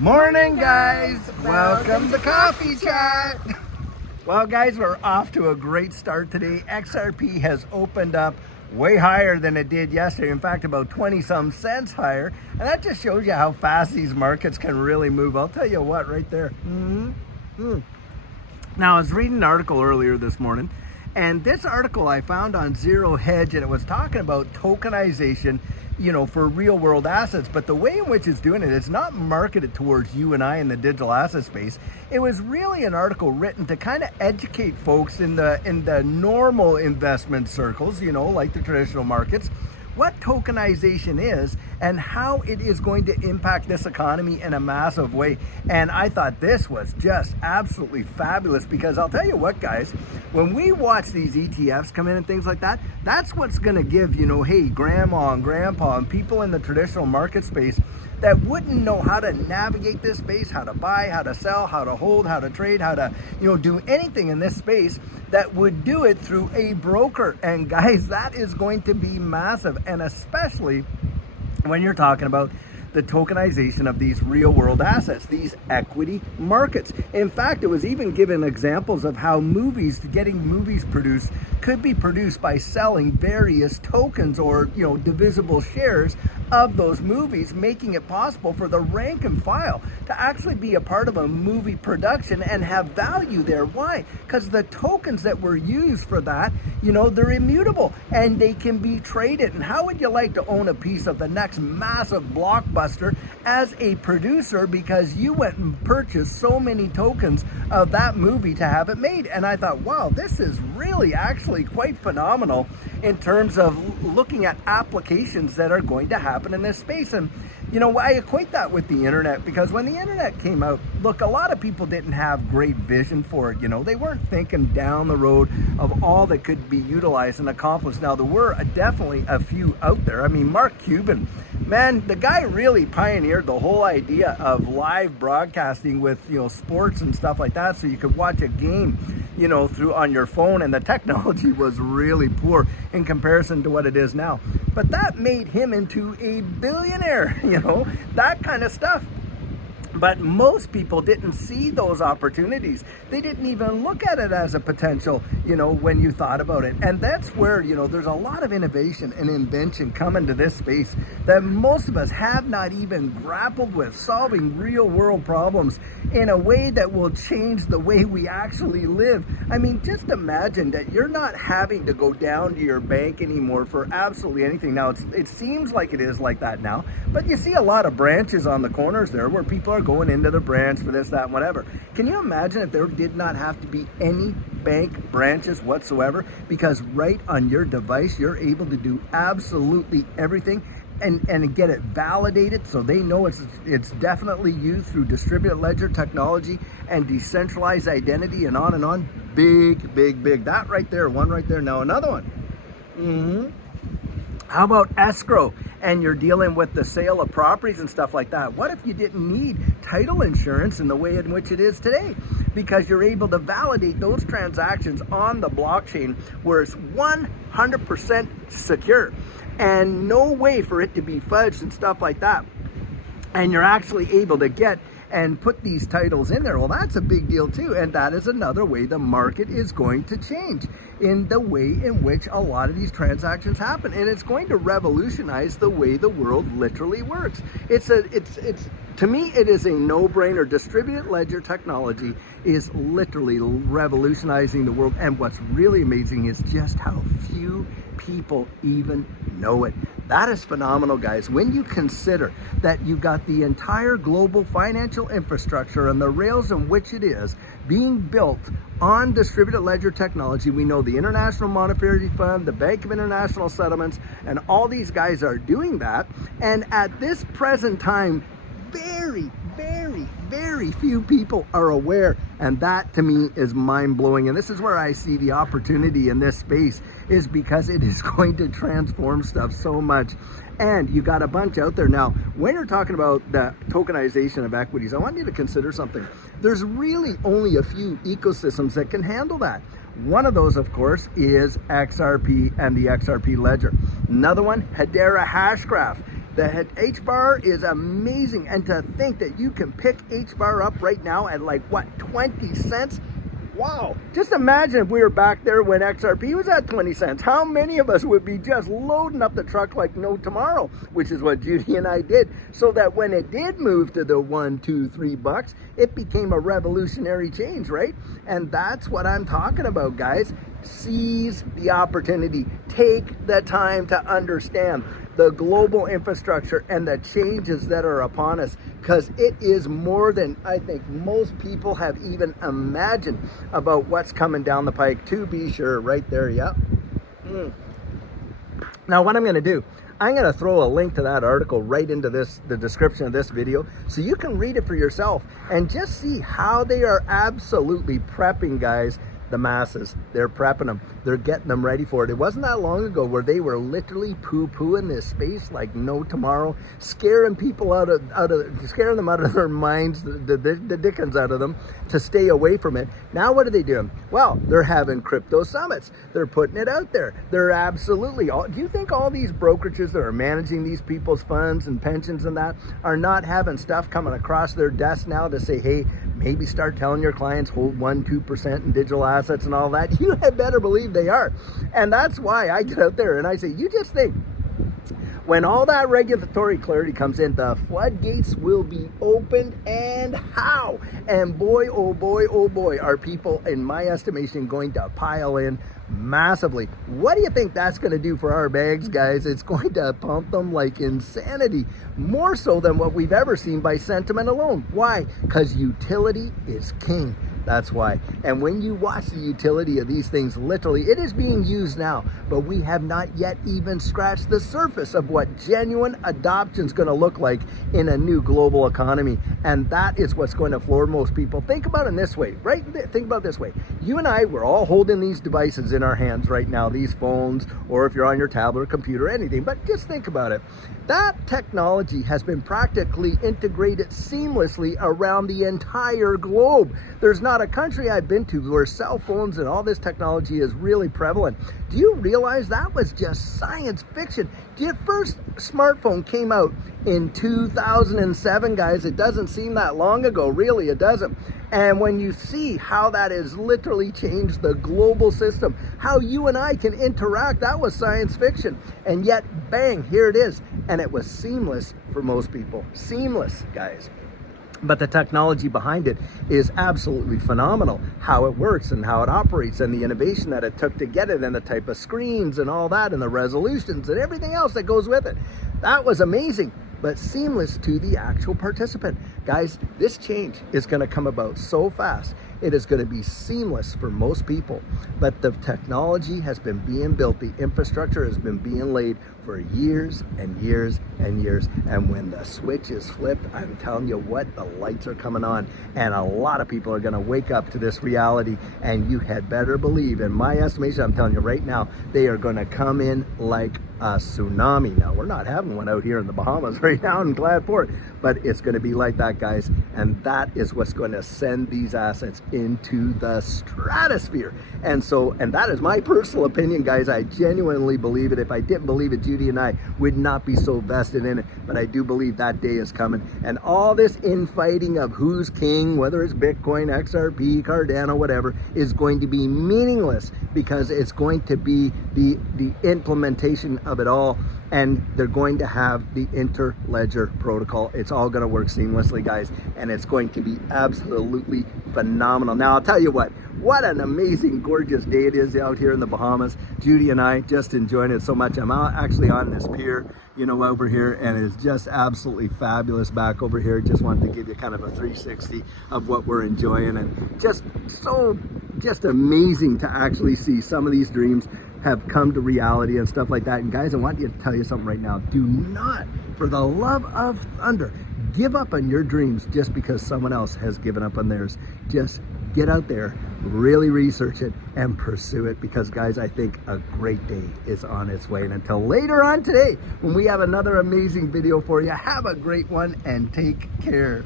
Morning, guys. Welcome to Coffee Chat. Well, guys, we're off to a great start today. XRP has opened up way higher than it did yesterday. In fact, about 20-some cents higher. And that just shows you how fast these markets can really move. I'll tell you what, right there. Now, I was reading an article earlier this morning, and this article I found on Zero Hedge, and it was talking about tokenization, for real world assets. But the way in which it's doing it, it's not marketed towards you and I in the digital asset space. It was really an article written to kind of educate folks in the normal investment circles, like the traditional markets, what tokenization is and how it is going to impact this economy in a massive way. And I thought this was just absolutely fabulous, because I'll tell you what, guys, when we watch these ETFs come in and things like that, that's what's going to give, hey, grandma and grandpa and people in the traditional market space that wouldn't know how to navigate this space, how to buy, how to sell, how to hold, how to trade, how to, do anything in this space, that would do it through a broker. And guys, that is going to be massive. And especially when you're talking about the tokenization of these real world assets, these equity markets. In fact, it was even given examples of how getting movies produced could be produced by selling various tokens or, divisible shares of those movies, making it possible for the rank and file to actually be a part of a movie production and have value there. Why? Because the tokens that were used for that, they're immutable and they can be traded. And how would you like to own a piece of the next massive blockbuster as a producer, because you went and purchased so many tokens of that movie to have it made? And I thought, wow, this is really actually quite phenomenal in terms of looking at applications that are going to happen in this space. And I equate that with the internet, because when the internet came out, look, a lot of people didn't have great vision for it. They weren't thinking down the road of all that could be utilized and accomplished. Now, there were definitely a few out there. I mean, Mark Cuban, man, the guy really pioneered the whole idea of live broadcasting with, sports and stuff like that, so you could watch a game, through on your phone, and the technology was really poor in comparison to what it is now. But that made him into a billionaire, that kind of stuff. But most people didn't see those opportunities. They didn't even look at it as a potential, when you thought about it. And that's where, there's a lot of innovation and invention coming to this space that most of us have not even grappled with, solving real world problems in a way that will change the way we actually live. I mean, just imagine that you're not having to go down to your bank anymore for absolutely anything. Now, it seems like it is like that now, but you see a lot of branches on the corners there where people are going into the branch for this, that, and whatever. Can you imagine if there did not have to be any bank branches whatsoever? Because right on your device, you're able to do absolutely everything and get it validated, so they know it's definitely you through distributed ledger technology and decentralized identity, and on and on. Big, big, big. That right there, one right there. Now another one. How about escrow? And you're dealing with the sale of properties and stuff like that. What if you didn't need title insurance in the way in which it is today? Because you're able to validate those transactions on the blockchain where it's 100% secure and no way for it to be fudged and stuff like that. And you're actually able to get and put these titles in there. Well, that's a big deal too. And that is another way the market is going to change, in the way in which a lot of these transactions happen. And it's going to revolutionize the way the world literally works. To me, it is a no-brainer. Distributed ledger technology is literally revolutionizing the world. And what's really amazing is just how few people even know it. That is phenomenal, guys. When you consider that you've got the entire global financial infrastructure and the rails in which it is being built on distributed ledger technology. We know the International Monetary Fund, the Bank of International Settlements, and all these guys are doing that. And at this present time, very, very, very few people are aware, and that to me is mind-blowing. And this is where I see the opportunity in this space, is because it is going to transform stuff so much. And you got a bunch out there now. When you're talking about the tokenization of equities, I want you to consider something. There's really only a few ecosystems that can handle that. One of those, of course, is XRP and the XRP ledger. Another one, Hedera Hashgraph. The H bar is amazing. And to think that you can pick H bar up right now at like what, 20 cents? Wow, just imagine if we were back there when XRP was at 20 cents. How many of us would be just loading up the truck like no tomorrow, which is what Judy and I did, so that when it did move to the $1, $2, $3, it became a revolutionary change, right? And that's what I'm talking about, guys. Seize the opportunity. Take the time to understand the global infrastructure and the changes that are upon us, because it is more than I think most people have even imagined about what's coming down the pike, to be sure. Right there, yep. Now what I'm going to do, I'm going to throw a link to that article right into the description of this video, so you can read it for yourself and just see how they are absolutely prepping, guys, the masses. They're prepping them. They're getting them ready for it. It wasn't that long ago where they were literally poo-pooing this space like no tomorrow, scaring people scaring them out of their minds, the dickens out of them, to stay away from it. Now what are they doing? Well, they're having crypto summits. They're putting it out there. They're absolutely, do you think all these brokerages that are managing these people's funds and pensions and that are not having stuff coming across their desk now to say, hey, maybe start telling your clients hold 1-2% in digital assets and all that? You had better believe they are. And that's why I get out there and I say, you just think, when all that regulatory clarity comes in, the floodgates will be opened, and how? And boy, oh boy, are people, in my estimation, going to pile in massively. What do you think that's going to do for our bags, guys? It's going to pump them like insanity, more so than what we've ever seen by sentiment alone. Why? Because utility is king. That's why. And when you watch the utility of these things, literally, it is being used now, but we have not yet even scratched the surface of what genuine adoption is going to look like in a new global economy. And that is what's going to floor most people. Think about it in this way, right? Think about it this way. You and I, we're all holding these devices in our hands right now, these phones, or if you're on your tablet or computer, anything. But just think about it. That technology has been practically integrated seamlessly around the entire globe. There's not a country I've been to where cell phones and all this technology is really prevalent. Do you realize that was just science fiction? The first smartphone came out in 2007, guys. It doesn't seem that long ago, really, it doesn't. And when you see how that has literally changed the global system, how you and I can interact, that was science fiction. And yet, bang, here it is. And it was seamless for most people. Seamless, guys. But the technology behind it is absolutely phenomenal. How it works and how it operates and the innovation that it took to get it and the type of screens and all that and the resolutions and everything else that goes with it. That was amazing, but seamless to the actual participant. Guys, this change is going to come about so fast. It is going to be seamless for most people, but the technology has been being built. The infrastructure has been being laid for years and years and years. And when the switch is flipped, I'm telling you what, the lights are coming on, and a lot of people are going to wake up to this reality. And you had better believe, in my estimation, I'm telling you right now, they are going to come in like a tsunami. Now, we're not having one out here in the Bahamas right now, and glad for it, but it's going to be like that, guys. And that is what's going to send these assets into the stratosphere. And that is my personal opinion, guys. I genuinely believe it. If I didn't believe it, Judy and I would not be so vested in it. But I do believe that day is coming. And all this infighting of who's king, whether it's Bitcoin, XRP, Cardano, whatever, is going to be meaningless, because it's going to be the implementation of it all. And they're going to have the interledger protocol. It's all going to work seamlessly, guys, and it's going to be absolutely phenomenal. Now, I'll tell you what an amazing, gorgeous day it is out here in the Bahamas. Judy and I just enjoying it so much. I'm out actually on this pier, over here, and it's just absolutely fabulous back over here. Just wanted to give you kind of a 360 of what we're enjoying, and just amazing to actually see some of these dreams have come to reality and stuff like that. And guys, I want you to tell you something right now. Do not, for the love of thunder, give up on your dreams just because someone else has given up on theirs. Just get out there, really research it, and pursue it, because guys, I think a great day is on its way. And until later on today, when we have another amazing video for you, have a great one and take care.